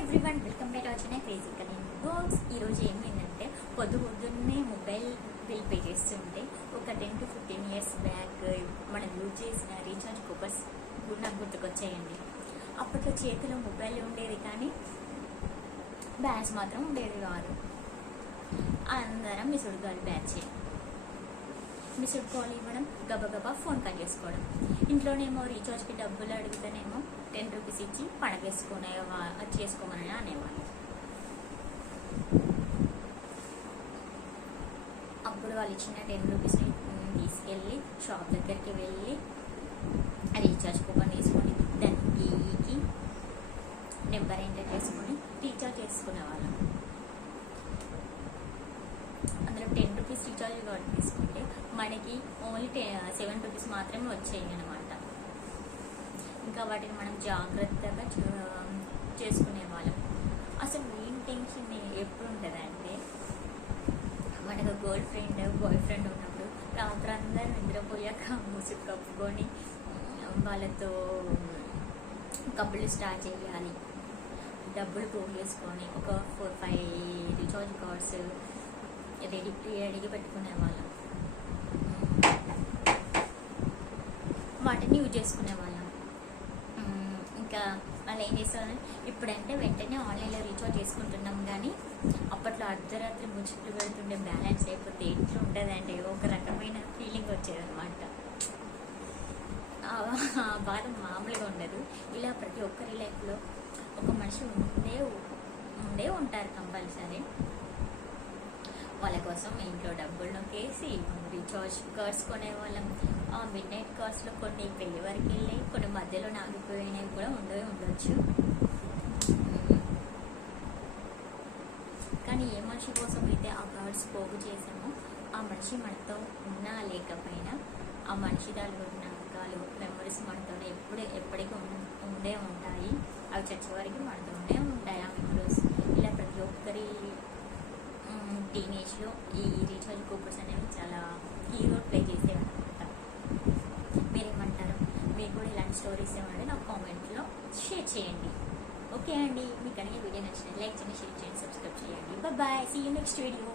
Everyone welcome back వచ్చిన crazy Kaleen blogs ఈరోజు ఏమైందంటే పొద్దు పొద్దున్నే మొబైల్ బిల్ పే చేస్తుంటే ఒక ten to fifteen years back మనం యూజ్ చేసిన రీఛార్జ్ కూపర్స్ నాకు గుర్తుకొచ్చాయండి. అప్పట్లో చేతిలో మొబైల్ ఉండేది కానీ బ్యాచ్ మాత్రం ఉండేది కాదు. అందరం missed call batch missed call ఇవ్వడం గబగబా ఫోన్ కట్ చేసుకోవడం. ఇంట్లోనేమో రీఛార్జ్కి డబ్బులు అడిగితేనేమో టెన్ రూపీస్ ఇచ్చి పడగేసుకునే చేసుకోమని అనేవాళ్ళు. అప్పుడు వాళ్ళు ఇచ్చిన టెన్ రూపీస్ని తీసుకెళ్ళి షాప్ దగ్గరికి వెళ్ళి రీఛార్జ్ కూపన్ తీసుకొని దానికి ఈకి నెంబర్ ఎంటర్ చేసుకొని రీఛార్జ్ చేసుకునేవాళ్ళం. అందులో టెన్ రూపీస్ రీఛార్జ్ కార్డు తీసుకుంటే మనకి ఓన్లీ టె సెవెన్ రూపీస్ మాత్రమే వచ్చాయి అనమాట ఇంకా వాటిని మనం జాగ్రత్తగా చేసుకునే వాళ్ళం. అసలు మెయిన్ టెన్షన్ ఎప్పుడు ఉంటుందంటే మనకు గర్ల్ ఫ్రెండ్ బాయ్ ఫ్రెండ్ ఉన్నప్పుడు రాత్రి అందరూ నిద్రపోయాక ముసుగు కప్పుకొని వాళ్ళతో కబ్బులు స్టార్ట్ చేయాలి. డబ్బులు పోగేసుకొని ఒక four five recharge cards ready రెడీగా పెట్టుకునే వాళ్ళం. వాటిని యూజ్ చేసుకునే వాళ్ళం. ఇంకా వాళ్ళు ఏం చేసేవాళ్ళం? ఇప్పుడంటే వెంటనే ఆన్లైన్లో రీఛార్జ్ చేసుకుంటున్నాం కానీ అప్పట్లో అర్ధరాత్రి ముచ్చట్లు పెడుతుండే బ్యాలెన్స్ అయిపోతే ఎట్లా ఉంటుందంటే ఒక రకమైన ఫీలింగ్ వచ్చేదన్నమాట. ఆ బాధ మామూలుగా ఉండదు. ఇలా ప్రతి ఒక్కరి లైఫ్లో ఒక మనిషి ఉండే ఉండే ఉంటారు కంపల్సరీ. వాళ్ళ కోసం ఇంట్లో డబ్బులు నొక్కేసి రీఛార్జ్ కార్డ్స్ కొనేవాళ్ళం. ఆ మిడ్ నైట్ కార్డ్స్లో కొన్ని పెళ్ళి వరకు వెళ్ళాయి కొన్ని మధ్యలో నాగిపోయినవి కూడా ఉండే ఉండొచ్చు. కానీ ఏ మనిషి కోసం అయితే ఆ కార్డ్స్ పోగు చేసామో ఆ మనిషి మనతో ఉన్నా లేకపోయినా ఆ మనిషి దానిలో జ్ఞాపకాలు మెమరీస్ మనతోనే ఎప్పుడు ఎప్పటికీ ఉండే ఉంటాయి. అవి చచ్చే వరకు మనతోనే ఉంటాయి ఆ మెమరీస్ ఇలా ప్రతి ఒక్కరి టీనేజ్లో ఈ రీఛార్జ్ కూపర్స్ అనేవి చాలా హీరో ప్లే చేసేవన్నమాట మీరేమంటారు? మీరు కూడా ఇలాంటి స్టోరీస్ ఏమంటే నాకు కామెంట్లో షేర్ చేయండి. ఓకే అండి. మీకు కనుక వీడియో నచ్చిన లైక్ చేయండి షేర్ చేయండి సబ్స్క్రైబ్ చేయండి. Bye see you next video